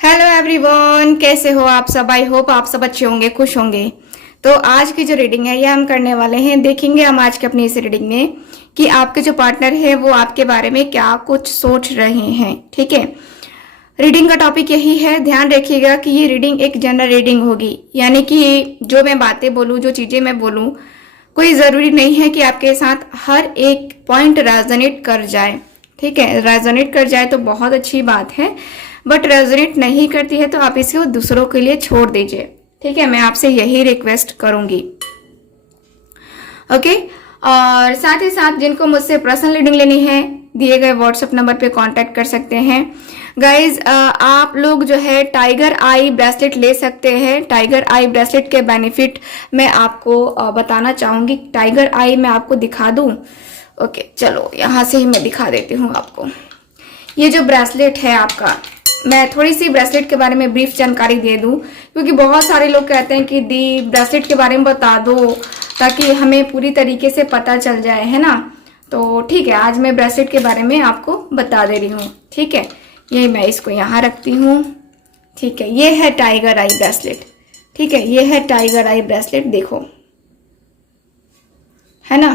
Hello everyone, कैसे हो आप सब। आई होप आप सब अच्छे होंगे, खुश होंगे। तो आज की जो रीडिंग है ये हम करने वाले हैं। देखेंगे हम आज की अपनी इस रीडिंग में कि आपके जो पार्टनर है वो आपके बारे में क्या कुछ सोच रहे हैं। ठीक है, रीडिंग का टॉपिक यही है। ध्यान रखिएगा कि ये रीडिंग एक जनरल रीडिंग होगी, यानी कि जो मैं बातें बोलूँ, जो चीज़ें मैं बोलूँ, कोई ज़रूरी नहीं है कि आपके साथ हर एक पॉइंट रेजोनेट कर जाए। ठीक है, रेजोनेट कर जाए तो बहुत अच्छी बात है, बट रेजोनेट नहीं करती है तो आप इसे दूसरों के लिए छोड़ दीजिए। ठीक है, मैं आपसे यही रिक्वेस्ट करूंगी। ओके, और साथ ही साथ जिनको मुझसे पर्सनल रीडिंग लेनी है, दिए गए व्हाट्सएप नंबर पे कांटेक्ट कर सकते हैं। गाइज, आप लोग जो है टाइगर आई ब्रेसलेट ले सकते हैं। टाइगर आई ब्रेसलेट के बेनिफिट मैं आपको बताना चाहूंगी। टाइगर आई मैं आपको दिखा दूं। ओके, चलो यहाँ से ही मैं दिखा देती हूँ आपको। ये जो ब्रेसलेट है आपका, मैं थोड़ी सी ब्रेसलेट के बारे में ब्रीफ जानकारी दे दूं, क्योंकि बहुत सारे लोग कहते हैं कि दी ब्रेसलेट के बारे में बता दो ताकि हमें पूरी तरीके से पता चल जाए, है ना। तो ठीक है, आज मैं ब्रेसलेट के बारे में आपको बता दे रही हूँ। ठीक है, ये मैं इसको यहाँ रखती हूँ। ठीक है, ये है टाइगर आई ब्रेसलेट। ठीक है, ये है टाइगर आई ब्रेसलेट। देखो, है ना,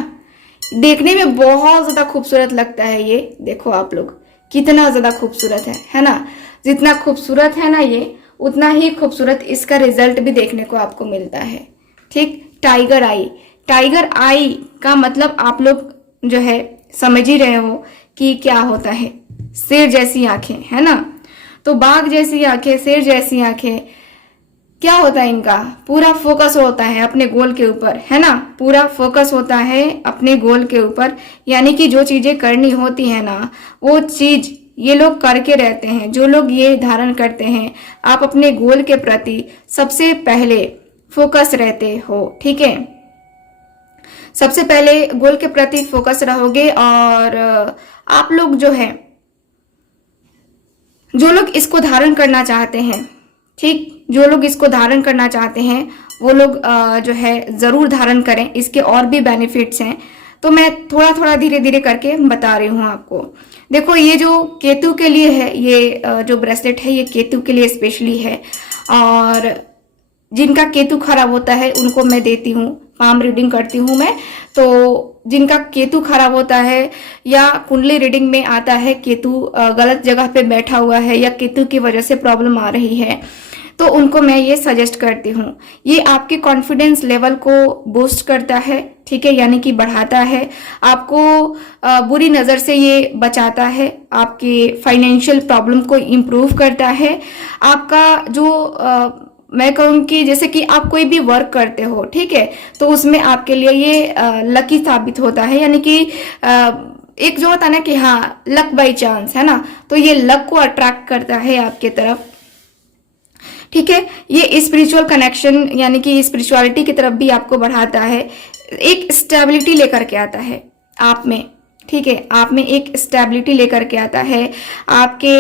देखने में बहुत ज्यादा खूबसूरत लगता है। ये देखो आप लोग, कितना ज्यादा खूबसूरत है ना। जितना खूबसूरत है ना ये, उतना ही खूबसूरत इसका रिजल्ट भी देखने को आपको मिलता है। ठीक, टाइगर आई। टाइगर आई का मतलब आप लोग जो है समझ ही रहे हो कि क्या होता है। शेर जैसी आंखें, है ना। तो बाघ जैसी आंखें, शेर जैसी आंखें, क्या होता है इनका, पूरा फोकस होता है अपने गोल के ऊपर, है ना। पूरा फोकस होता है अपने गोल के ऊपर, यानी कि जो चीजें करनी होती है ना, वो चीज ये लोग करके रहते हैं। जो लोग ये धारण करते हैं, आप अपने गोल के प्रति सबसे पहले फोकस रहते हो। ठीक है, सबसे पहले गोल के प्रति फोकस रहोगे। और आप लोग जो है, जो लोग इसको धारण करना चाहते हैं, ठीक, जो लोग इसको धारण करना चाहते हैं वो लोग जो है जरूर धारण करें। इसके और भी बेनिफिट्स हैं, तो मैं थोड़ा थोड़ा धीरे धीरे करके बता रही हूँ आपको। देखो, ये जो केतु के लिए है, ये जो ब्रेसलेट है ये केतु के लिए स्पेशली है। और जिनका केतु खराब होता है उनको मैं देती हूँ, पाम रीडिंग करती हूँ मैं। तो जिनका केतु खराब होता है या कुंडली रीडिंग में आता है केतु गलत जगह पे बैठा हुआ है या केतु की वजह से प्रॉब्लम आ रही है, तो उनको मैं ये सजेस्ट करती हूँ। ये आपके कॉन्फिडेंस लेवल को बूस्ट करता है। ठीक है, यानी कि बढ़ाता है आपको, बुरी नज़र से ये बचाता है, आपके फाइनेंशियल प्रॉब्लम को इम्प्रूव करता है। आपका जो मैं कहूँगी, जैसे कि आप कोई भी वर्क करते हो, ठीक है, तो उसमें आपके लिए ये लकी साबित होता है। यानी कि एक जो होता है ना कि हाँ, लक बाई चांस, है ना, तो ये लक को अट्रैक्ट करता है आपके तरफ। ठीक है, ये स्पिरिचुअल कनेक्शन यानी कि स्पिरिचुअलिटी की तरफ भी आपको बढ़ाता है। एक स्टेबिलिटी लेकर के आता है आप में। ठीक है, आप में एक स्टेबिलिटी लेकर के आता है। आपके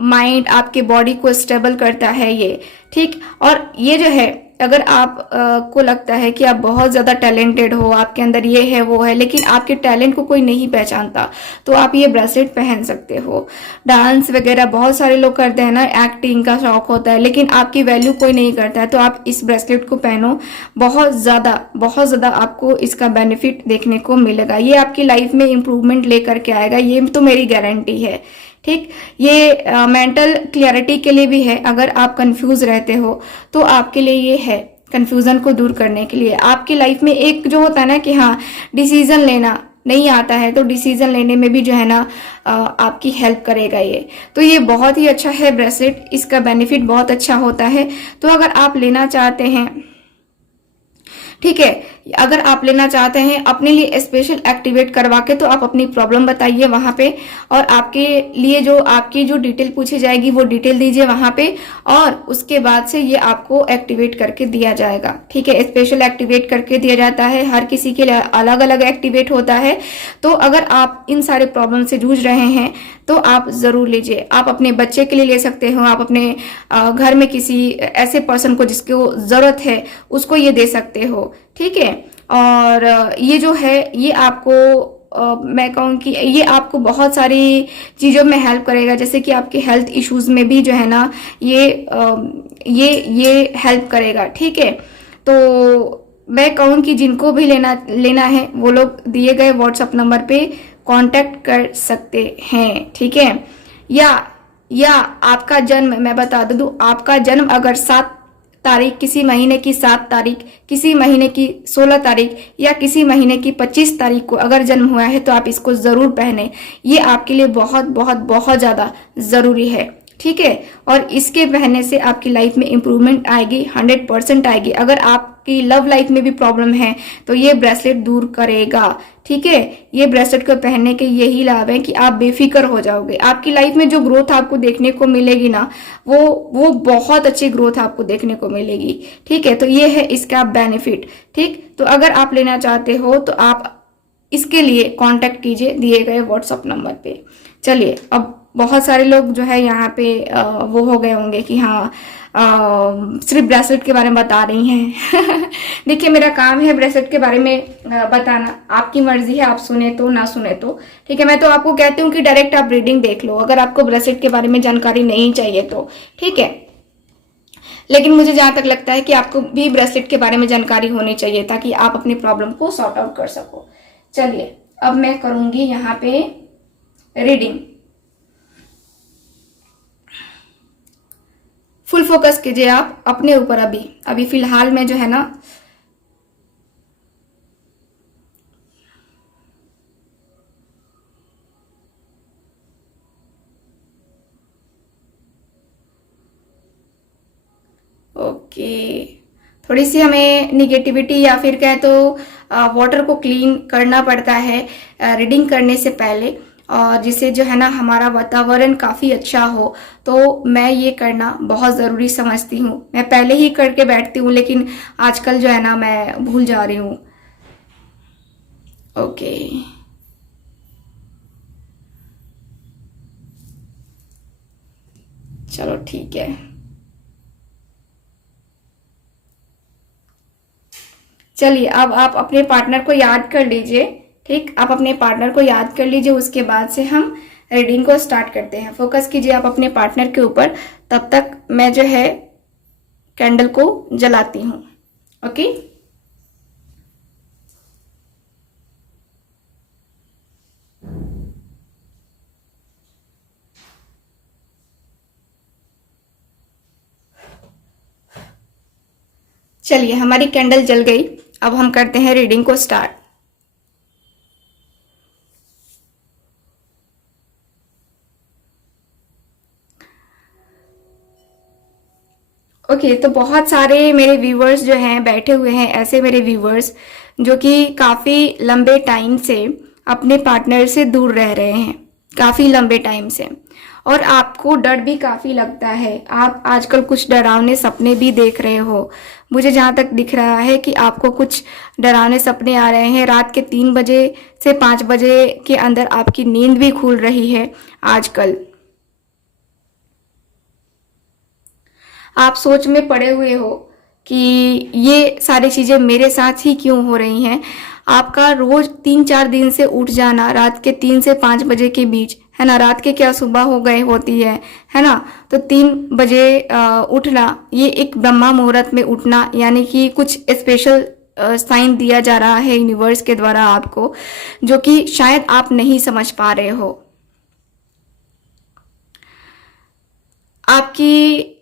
माइंड, आपके बॉडी को स्टेबल करता है ये। ठीक, और ये जो है, अगर आप को लगता है कि आप बहुत ज़्यादा टैलेंटेड हो, आपके अंदर ये है वो है, लेकिन आपके टैलेंट को कोई नहीं पहचानता, तो आप ये ब्रेसलेट पहन सकते हो। डांस वगैरह बहुत सारे लोग करते हैं ना, एक्टिंग का शौक होता है, लेकिन आपकी वैल्यू कोई नहीं करता है, तो आप इस ब्रेसलेट को पहनो। बहुत ज़्यादा आपको इसका बेनिफिट देखने को मिलेगा। ये आपकी लाइफ में इम्प्रूवमेंट लेकर के आएगा, ये तो मेरी गारंटी है। ठीक, ये मेंटल क्लियरिटी के लिए भी है। अगर आप कंफ्यूज रहते हो तो आपके लिए ये है, कंफ्यूजन को दूर करने के लिए। आपकी लाइफ में एक जो होता है ना कि हाँ, डिसीजन लेना नहीं आता है, तो डिसीजन लेने में भी जो है ना आपकी हेल्प करेगा ये। तो ये बहुत ही अच्छा है ब्रेसलेट, इसका बेनिफिट बहुत अच्छा होता है। तो अगर आप लेना चाहते हैं, ठीक है, अगर आप लेना चाहते हैं अपने लिए स्पेशल एक्टिवेट करवा के, तो आप अपनी प्रॉब्लम बताइए वहां पे, और आपके लिए जो आपकी जो डिटेल पूछी जाएगी वो डिटेल दीजिए वहां पे, और उसके बाद से ये आपको एक्टिवेट करके दिया जाएगा। ठीक है, स्पेशल एक्टिवेट करके दिया जाता है, हर किसी के लिए अलग अलग एक्टिवेट होता है। तो अगर आप इन सारे प्रॉब्लम से जूझ रहे हैं तो आप जरूर लीजिए। आप अपने बच्चे के लिए ले सकते हो, आप अपने घर में किसी ऐसे पर्सन को जिसको जरूरत है उसको ये दे सकते हो। ठीक है, और ये जो है ये आपको मैं कहूँ कि ये आपको बहुत सारी चीज़ों में हेल्प करेगा, जैसे कि आपके हेल्थ इश्यूज में भी जो है ना ये हेल्प करेगा। ठीक है, तो मैं कहूँ कि जिनको भी लेना है वो लोग दिए गए व्हाट्सएप नंबर पे कांटेक्ट कर सकते हैं। ठीक है, या आपका जन्म, मैं बता दूं, आपका जन्म अगर 7 तारीख, किसी महीने की 7 तारीख, किसी महीने की 16 तारीख या किसी महीने की 25 तारीख को अगर जन्म हुआ है तो आप इसको ज़रूर पहने। ये आपके लिए बहुत बहुत बहुत ज़्यादा ज़रूरी है। ठीक है, और इसके पहनने से आपकी लाइफ में इंप्रूवमेंट आएगी, 100% आएगी। अगर आपकी लव लाइफ में भी प्रॉब्लम है तो ये ब्रेसलेट दूर करेगा। ठीक है, ये ब्रेसलेट को पहनने के यही लाभ है कि आप बेफिक्र हो जाओगे। आपकी लाइफ में जो ग्रोथ आपको देखने को मिलेगी ना, वो बहुत अच्छी ग्रोथ आपको देखने को मिलेगी। ठीक है, तो ये है इसका बेनिफिट। ठीक, तो अगर आप लेना चाहते हो तो आप इसके लिए कांटेक्ट कीजिए दिए गए व्हाट्सएप नंबर पे। चलिए, अब बहुत सारे लोग जो है यहाँ पे वो हो गए होंगे कि हाँ सिर्फ ब्रेसलेट के बारे में बता रही हैं। देखिए, मेरा काम है ब्रेसलेट के बारे में बताना, आपकी मर्जी है, आप सुने तो ना सुने तो। ठीक है, मैं तो आपको कहती हूँ कि डायरेक्ट आप रीडिंग देख लो अगर आपको ब्रेसलेट के बारे में जानकारी नहीं चाहिए तो। ठीक है, लेकिन मुझे जहां तक लगता है कि आपको भी ब्रेसलेट के बारे में जानकारी होनी चाहिए ताकि आप अपनी प्रॉब्लम को सॉर्ट आउट कर सको। चलिए, अब मैं करूंगी यहाँ पे रीडिंग। फुल फोकस कीजिए आप अपने ऊपर। अभी फिलहाल में जो है ना, ओके, थोड़ी सी हमें निगेटिविटी या फिर कहे तो वाटर को क्लीन करना पड़ता है रीडिंग करने से पहले, और जिससे जो है ना हमारा वातावरण काफ़ी अच्छा हो। तो मैं ये करना बहुत ज़रूरी समझती हूँ। मैं पहले ही करके बैठती हूँ लेकिन आजकल जो है ना मैं भूल जा रही हूँ। ओके, चलो ठीक है। चलिए, अब आप अपने पार्टनर को याद कर लीजिए। ठीक, आप अपने पार्टनर को याद कर लीजिए, उसके बाद से हम रीडिंग को स्टार्ट करते हैं। फोकस कीजिए आप अपने पार्टनर के ऊपर, तब तक मैं जो है कैंडल को जलाती हूँ। ओके, चलिए, हमारी कैंडल जल गई। अब हम करते हैं रीडिंग को स्टार्ट। ओके, तो बहुत सारे मेरे व्यूवर्स जो हैं बैठे हुए हैं, ऐसे मेरे व्यूवर्स जो कि काफ़ी लंबे टाइम से अपने पार्टनर से दूर रह रहे हैं, काफ़ी लंबे टाइम से, और आपको डर भी काफ़ी लगता है। आप आजकल कुछ डरावने सपने भी देख रहे हो। मुझे जहाँ तक दिख रहा है कि आपको कुछ डरावने सपने आ रहे हैं। रात के 3 बजे से 5 बजे के अंदर आपकी नींद भी खुल रही है आजकल। आप सोच में पड़े हुए हो कि ये सारी चीज़ें मेरे साथ ही क्यों हो रही हैं। आपका रोज 3-4 दिन से उठ जाना रात के 3 से 5 बजे के बीच, है ना, रात के क्या सुबह हो गए होती है ना, तो 3 बजे उठना, ये एक ब्रह्मा मुहूर्त में उठना, यानी कि कुछ स्पेशल साइन दिया जा रहा है यूनिवर्स के द्वारा आपको, जो कि शायद आप नहीं समझ पा रहे हो। आपकी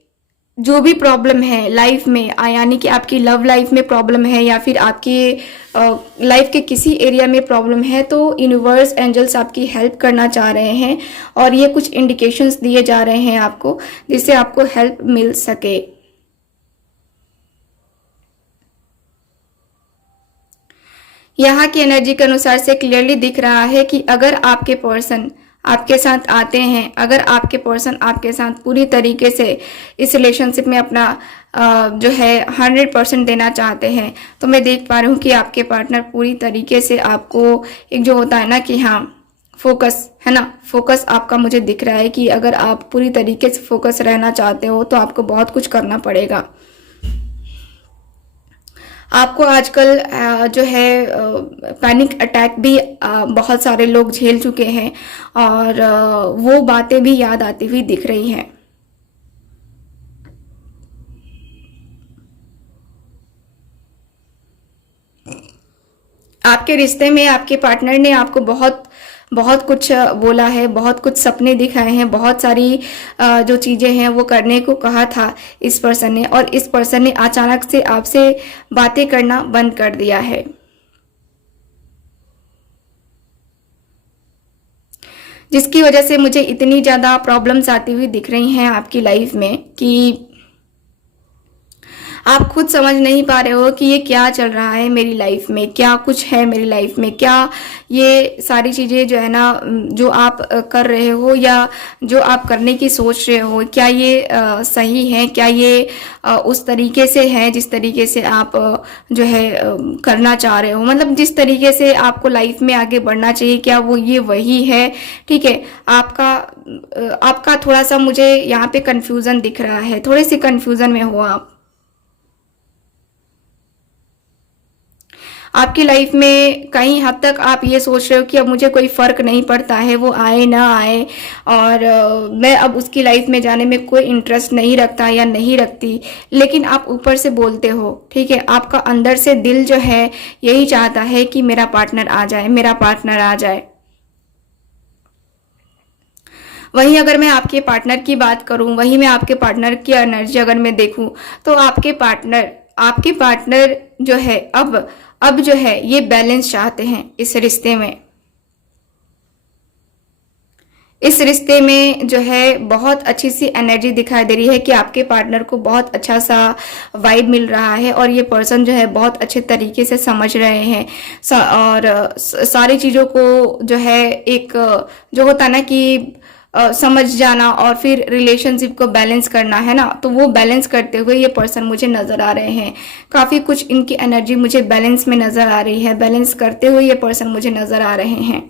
जो भी प्रॉब्लम है लाइफ में, यानी कि आपकी लव लाइफ में प्रॉब्लम है या फिर आपकी लाइफ के किसी एरिया में प्रॉब्लम है, तो यूनिवर्स एंजल्स आपकी हेल्प करना चाह रहे हैं और ये कुछ इंडिकेशंस दिए जा रहे हैं आपको, जिससे आपको हेल्प मिल सके। यहाँ की एनर्जी के अनुसार से क्लियरली दिख रहा है कि अगर आपके पर्सन आपके साथ आते हैं, अगर आपके पर्सन आपके साथ पूरी तरीके से इस रिलेशनशिप में अपना जो है 100% देना चाहते हैं, तो मैं देख पा रही हूँ कि आपके पार्टनर पूरी तरीके से आपको, एक जो होता है ना कि हाँ फोकस, है ना, फोकस आपका मुझे दिख रहा है कि अगर आप पूरी तरीके से फोकस रहना चाहते हो तो आपको बहुत कुछ करना पड़ेगा। आपको आजकल जो है पैनिक अटैक भी बहुत सारे लोग झेल चुके हैं, और वो बातें भी याद आती हुई दिख रही हैं। आपके रिश्ते में आपके पार्टनर ने आपको बहुत बहुत कुछ बोला है, बहुत कुछ सपने दिखाए हैं, बहुत सारी जो चीज़ें हैं वो करने को कहा था इस पर्सन ने, और इस पर्सन ने अचानक से आपसे बातें करना बंद कर दिया है। जिसकी वजह से मुझे इतनी ज़्यादा प्रॉब्लम्स आती हुई दिख रही हैं आपकी लाइफ में कि आप खुद समझ नहीं पा रहे हो कि ये क्या चल रहा है मेरी लाइफ में, क्या कुछ है मेरी लाइफ में, क्या ये सारी चीज़ें जो है ना जो आप कर रहे हो या जो आप करने की सोच रहे हो, क्या ये सही है, क्या ये उस तरीके से है जिस तरीके से आप जो है करना चाह रहे हो, मतलब जिस तरीके से आपको लाइफ में आगे बढ़ना चाहिए, क्या वो ये वही है। ठीक है, आपका थोड़ा सा मुझे यहाँ पे कंफ्यूजन दिख रहा है, थोड़े से कंफ्यूजन में हो आप। आपकी लाइफ में कई हद तक आप ये सोच रहे हो कि अब मुझे कोई फ़र्क नहीं पड़ता है, वो आए ना आए, और मैं अब उसकी लाइफ में जाने में कोई इंटरेस्ट नहीं रखता या नहीं रखती, लेकिन आप ऊपर से बोलते हो। ठीक है, आपका अंदर से दिल जो है यही चाहता है कि मेरा पार्टनर आ जाए, मेरा पार्टनर आ जाए। वहीं अगर मैं आपके पार्टनर की बात करूं, वहीं मैं आपके पार्टनर की एनर्जी अगर मैं देखूं, तो आपके पार्टनर जो है अब जो है ये बैलेंस चाहते हैं इस रिश्ते में। इस रिश्ते में जो है बहुत अच्छी सी एनर्जी दिखाई दे रही है कि आपके पार्टनर को बहुत अच्छा सा वाइब मिल रहा है, और ये पर्सन जो है बहुत अच्छे तरीके से समझ रहे हैं, और सारी चीज़ों को जो है एक जो होता है ना कि समझ जाना और फिर रिलेशनशिप को बैलेंस करना है ना, तो वो बैलेंस करते हुए ये पर्सन मुझे नज़र आ रहे हैं। काफ़ी कुछ इनकी एनर्जी मुझे बैलेंस में नज़र आ रही है, बैलेंस करते हुए ये पर्सन मुझे नज़र आ रहे हैं।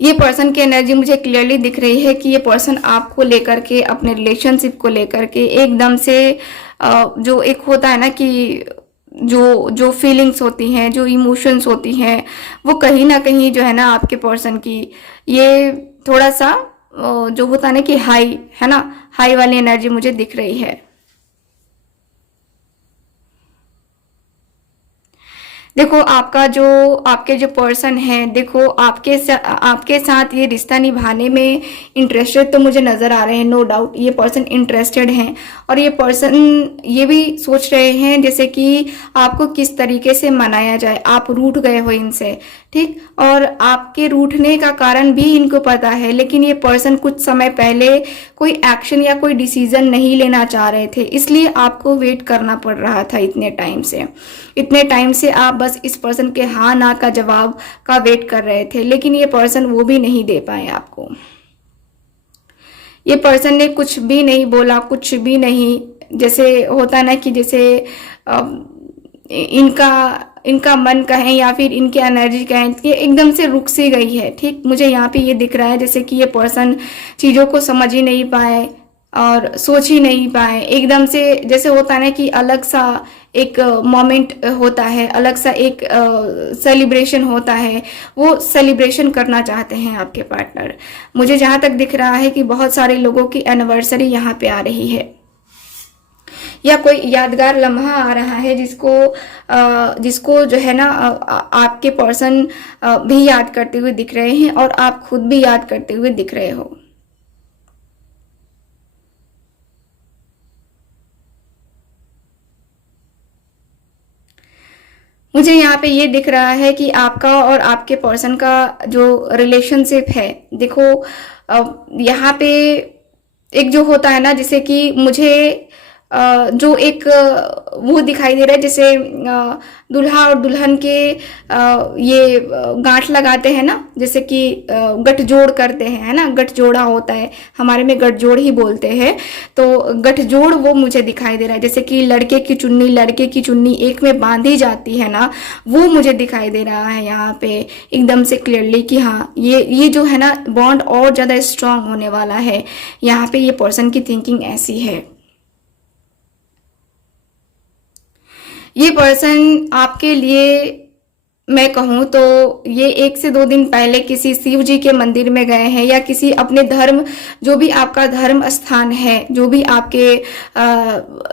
ये पर्सन की एनर्जी मुझे क्लियरली दिख रही है कि ये पर्सन आपको लेकर के, अपने रिलेशनशिप को लेकर के एकदम से जो एक होता है ना कि जो जो फीलिंग्स होती हैं, जो इमोशंस होती हैं, वो कहीं ना कहीं जो है ना आपके पर्सन की ये थोड़ा सा जो होता है ना कि हाई है ना, हाई वाली एनर्जी मुझे दिख रही है। देखो आपके जो पर्सन है, देखो आपके साथ ये रिश्ता निभाने में इंटरेस्टेड तो मुझे नज़र आ रहे हैं, नो डाउट ये पर्सन इंटरेस्टेड हैं, और ये पर्सन ये भी सोच रहे हैं जैसे कि आपको किस तरीके से मनाया जाए। आप रूठ गए हो इनसे, ठीक, और आपके रूठने का कारण भी इनको पता है, लेकिन ये पर्सन कुछ समय पहले कोई एक्शन या कोई डिसीजन नहीं लेना चाह रहे थे, इसलिए आपको वेट करना पड़ रहा था इतने टाइम से आप बस इस पर्सन के हाँ ना का जवाब का वेट कर रहे थे, लेकिन ये पर्सन वो भी नहीं दे पाए आपको। ये पर्सन ने कुछ भी नहीं बोला, कुछ भी नहीं, जैसे होता ना कि जैसे इनका मन कहें या फिर इनकी एनर्जी कहें, ये एकदम से रुक सी गई है। ठीक, मुझे यहाँ पे ये दिख रहा है जैसे कि ये पर्सन चीज़ों को समझ ही नहीं पाए और सोच ही नहीं पाए, एकदम से जैसे होता है ना कि अलग सा एक मोमेंट होता है, अलग सा एक सेलिब्रेशन होता है, वो सेलिब्रेशन करना चाहते हैं आपके पार्टनर। मुझे जहाँ तक दिख रहा है कि बहुत सारे लोगों की एनिवर्सरी यहाँ पे आ रही है, या कोई यादगार लम्हा आ रहा है जिसको जो है ना आपके पर्सन भी याद करते हुए दिख रहे हैं, और आप खुद भी याद करते हुए दिख रहे हो। मुझे यहाँ पे ये दिख रहा है कि आपका और आपके पर्सन का जो रिलेशनशिप है, देखो यहाँ पे एक जो होता है ना, जैसे कि मुझे जो एक वो दिखाई दे रहा है, जैसे दूल्हा और दुल्हन के ये गांठ लगाते हैं ना, जैसे कि गठजोड़ करते हैं, है ना, गठजोड़ा होता है, हमारे में गठजोड़ ही बोलते हैं, तो गठजोड़ वो मुझे दिखाई दे रहा है, जैसे कि लड़के की चुन्नी एक में बांधी जाती है ना, वो मुझे दिखाई दे रहा है यहाँ पे एकदम से क्लियरली कि हाँ ये जो है ना बॉन्ड और ज़्यादा स्ट्रांग होने वाला है। यहाँ पे ये पर्सन की थिंकिंग ऐसी है। ये पर्सन आपके लिए मैं कहूँ तो ये 1 से 2 दिन पहले किसी शिव जी के मंदिर में गए हैं, या किसी अपने धर्म, जो भी आपका धर्म स्थान है, जो भी आपके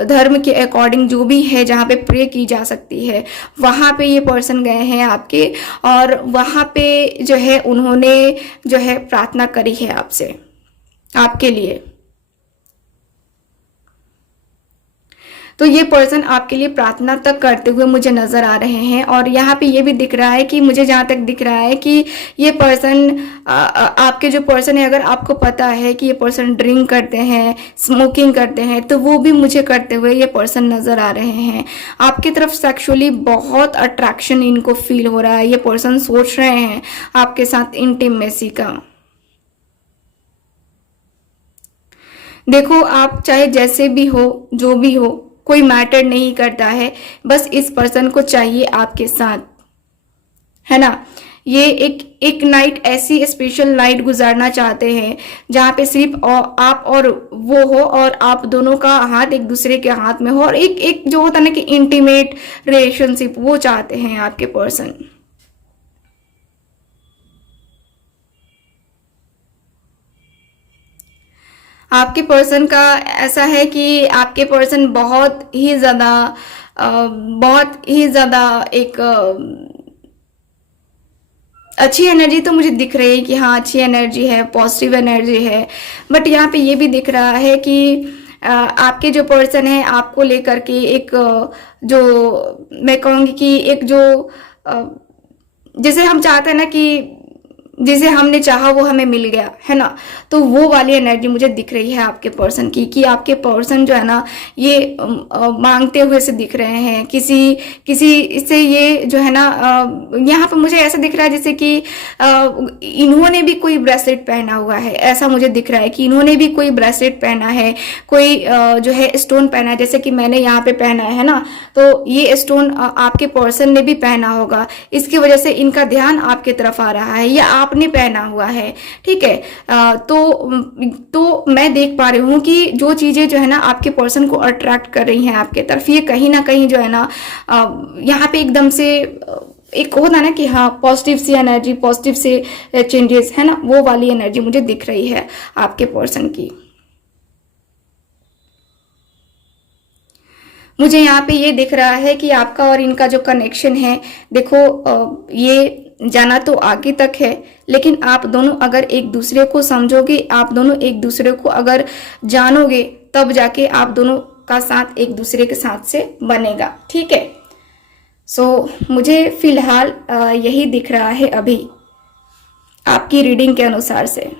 धर्म के अकॉर्डिंग जो भी है जहाँ पे प्रे की जा सकती है, वहाँ पे ये पर्सन गए हैं आपके, और वहाँ पे जो है उन्होंने जो है प्रार्थना करी है आपसे, आपके लिए। तो ये पर्सन आपके लिए प्रार्थना तक करते हुए मुझे नजर आ रहे हैं। और यहाँ पे ये भी दिख रहा है कि मुझे जहाँ तक दिख रहा है कि ये पर्सन, आपके जो पर्सन है, अगर आपको पता है कि ये पर्सन ड्रिंक करते हैं, स्मोकिंग करते हैं, तो वो भी मुझे करते हुए ये पर्सन नजर आ रहे हैं। आपकी तरफ सेक्सुअली बहुत अट्रैक्शन इनको फील हो रहा है। ये पर्सन सोच रहे हैं आपके साथ इंटीमेसी का। देखो, आप चाहे जैसे भी हो, जो भी हो, कोई मैटर नहीं करता है, बस इस पर्सन को चाहिए आपके साथ, है ना। ये एक नाइट, ऐसी स्पेशल नाइट गुजारना चाहते हैं जहाँ पे सिर्फ आप और वो हो, और आप दोनों का हाथ एक दूसरे के हाथ में हो, और एक जो होता है ना कि इंटीमेट रिलेशनशिप, वो चाहते हैं आपके पर्सन। आपके पर्सन का ऐसा है कि आपके पर्सन बहुत ही ज़्यादा एक अच्छी एनर्जी तो मुझे दिख रही है कि हाँ, अच्छी एनर्जी है, पॉजिटिव एनर्जी है। बट यहाँ पे ये भी दिख रहा है कि आपके जो पर्सन है आपको लेकर के एक जो मैं कहूँगी कि एक जो जैसे हम चाहते हैं ना कि जिसे हमने चाहा वो हमें मिल गया, है ना, तो वो वाली एनर्जी मुझे दिख रही है आपके पर्सन की, कि आपके पर्सन जो है ना ये मांगते हुए से दिख रहे हैं किसी से। ये जो है ना यहाँ पे मुझे ऐसा दिख रहा है जैसे कि इन्होंने भी कोई ब्रेसलेट पहना हुआ है, ऐसा मुझे दिख रहा है कि इन्होंने भी कोई ब्रेसलेट पहना है, कोई जो है स्टोन पहना है, जैसे कि मैंने यहाँ पे पहना है ना, तो ये स्टोन आपके पर्सन ने भी पहना होगा। इसकी वजह से इनका ध्यान आपके तरफ आ रहा है, या आपने पहना हुआ है, ठीक है। तो मैं देख पा रही हूँ कि जो चीजें जो है ना आपके पर्सन को अट्रैक्ट कर रही हैं आपके तरफ, ये कहीं ना कहीं जो है ना यहाँ पे एकदम से एक होता है ना कि हाँ, पॉजिटिव सी एनर्जी, पॉजिटिव से चेंजेस, है ना, वो वाली एनर्जी मुझे दिख रही है आपके पर्सन की। मुझे यहाँ पे ये दिख रहा है कि आपका और इनका जो कनेक्शन है, देखो ये जाना तो आगे तक है, लेकिन आप दोनों अगर एक दूसरे को समझोगे, आप दोनों एक दूसरे को अगर जानोगे, तब जाके आप दोनों का साथ एक दूसरे के साथ से बनेगा, ठीक है। सो मुझे फिलहाल यही दिख रहा है अभी आपकी रीडिंग के अनुसार से।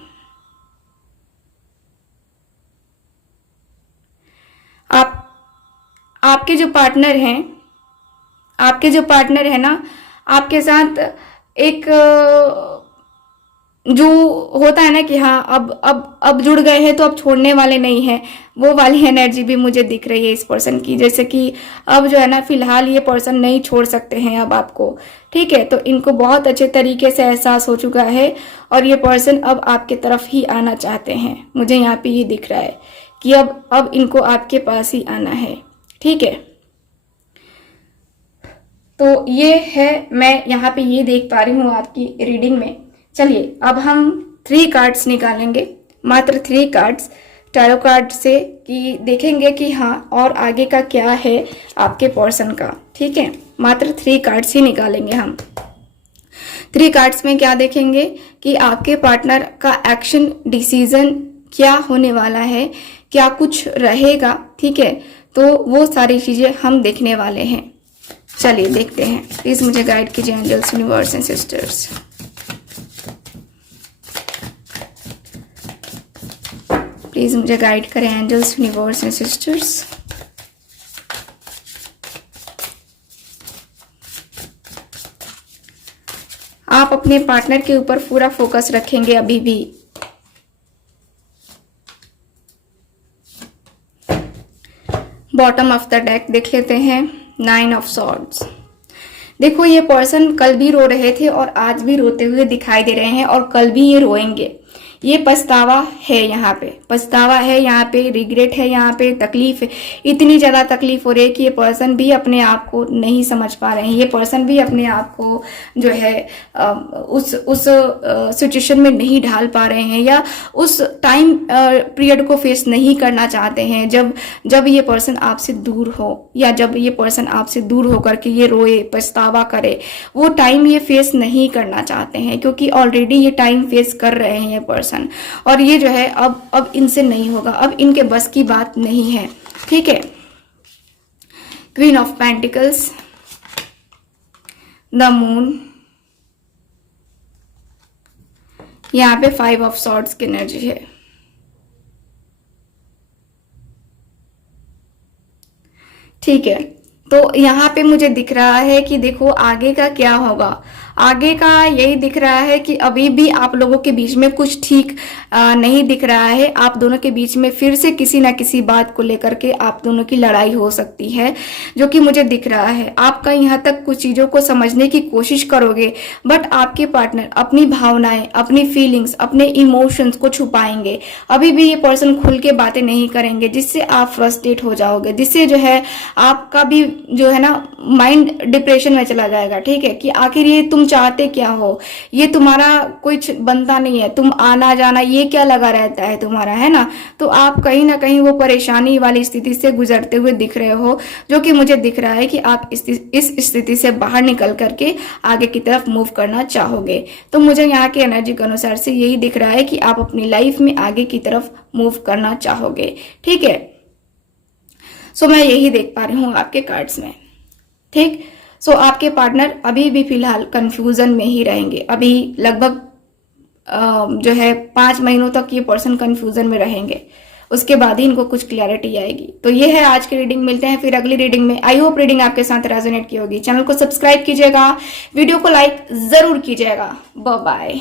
आपके जो पार्टनर है ना, आपके साथ एक जो होता है ना कि हाँ, अब जुड़ गए हैं तो अब छोड़ने वाले नहीं हैं, वो वाली एनर्जी भी मुझे दिख रही है इस पर्सन की। जैसे कि अब जो है ना फिलहाल ये पर्सन नहीं छोड़ सकते हैं अब आपको, ठीक है। तो इनको बहुत अच्छे तरीके से एहसास हो चुका है, और ये पर्सन अब आपके तरफ ही आना चाहते हैं। मुझे यहाँ पे ये दिख रहा है कि अब इनको आपके पास ही आना है, ठीक है। तो ये है, मैं यहाँ पे ये देख पा रही हूँ आपकी रीडिंग में। चलिए अब हम 3 कार्ड्स निकालेंगे, मात्र 3 कार्ड्स टैरो कार्ड से, कि देखेंगे कि हाँ और आगे का क्या है आपके पर्सन का, ठीक है। मात्र 3 कार्ड्स ही निकालेंगे हम। 3 कार्ड्स में क्या देखेंगे कि आपके पार्टनर का एक्शन, डिसीजन क्या होने वाला है, क्या कुछ रहेगा, ठीक है। तो वो सारी चीजें हम देखने वाले हैं। चलिए देखते हैं। प्लीज मुझे गाइड कीजिए angels, universe and sisters. Please मुझे गाइड करें एंजल्स, यूनिवर्स एंड सिस्टर्स। आप अपने पार्टनर के ऊपर पूरा फोकस रखेंगे अभी भी। बॉटम ऑफ द डेक देख लेते हैं, 9 ऑफ सॉर्ड्स। देखो, ये पर्सन कल भी रो रहे थे और आज भी रोते हुए दिखाई दे रहे हैं, और कल भी ये रोएंगे। ये पछतावा है, यहाँ पे पछतावा है, यहाँ पे रिग्रेट है, यहाँ पे तकलीफ है। इतनी ज़्यादा तकलीफ हो रही है कि ये पर्सन भी अपने आप को नहीं समझ पा रहे हैं, ये पर्सन भी अपने आप को जो है उस सिचुएशन में नहीं ढाल पा रहे हैं, या उस टाइम पीरियड को फेस नहीं करना चाहते हैं जब ये पर्सन आपसे दूर हो, या जब ये पर्सन आपसे दूर होकर के ये रोए, पछतावा करे। वो टाइम ये फेस नहीं करना चाहते हैं, क्योंकि ऑलरेडी ये टाइम फेस कर रहे हैं ये पर्सन, और ये जो है अब इनसे नहीं होगा, अब इनके बस की बात नहीं है। ठीक है, queen of pentacles, the moon, यहाँ पे 5 ऑफ सॉर्ड्स की एनर्जी है। ठीक है, तो यहाँ पे मुझे दिख रहा है कि देखो आगे का क्या होगा। आगे का यही दिख रहा है कि अभी भी आप लोगों के बीच में कुछ ठीक नहीं दिख रहा है। आप दोनों के बीच में फिर से किसी ना किसी बात को लेकर के आप दोनों की लड़ाई हो सकती है, जो कि मुझे दिख रहा है। आपका यहाँ तक कुछ चीज़ों को समझने की कोशिश करोगे, बट आपके पार्टनर अपनी भावनाएं, अपनी फीलिंग्स, अपने इमोशंस को छुपाएंगे। अभी भी ये पर्सन खुल के बातें नहीं करेंगे, जिससे आप फ्रस्ट्रेट हो जाओगे, जिससे जो है आपका भी जो है ना माइंड डिप्रेशन में चला जाएगा। ठीक है, कि आखिर ये तुम चाहते क्या हो, ये तुम्हारा कुछ बनता नहीं है, तुम आना जाना ये क्या लगा रहता है तुम्हारा, है ना। तो आप कहीं ना कहीं वो परेशानी वाली स्थिति से गुजरते हुए दिख रहे हो, जो कि मुझे दिख रहा है कि आप इस स्थिति से बाहर निकल करके आगे की तरफ मूव करना चाहोगे। तो मुझे यहाँ के एनर्जी के अनुसार से यही दिख रहा है कि आप अपनी लाइफ में आगे की तरफ मूव करना चाहोगे। ठीक है, सो मैं यही देख पा रही हूँ आपके कार्ड्स में। ठीक, सो आपके पार्टनर अभी भी फिलहाल कंफ्यूजन में ही रहेंगे। अभी लगभग जो है 5 महीनों तक ये पर्सन कंफ्यूजन में रहेंगे, उसके बाद ही इनको कुछ क्लैरिटी आएगी। तो ये है आज की रीडिंग, मिलते हैं फिर अगली रीडिंग में। आई होप रीडिंग आपके साथ रेजोनेट की होगी। चैनल को सब्सक्राइब कीजिएगा, वीडियो को लाइक जरूर कीजिएगा। Bye bye.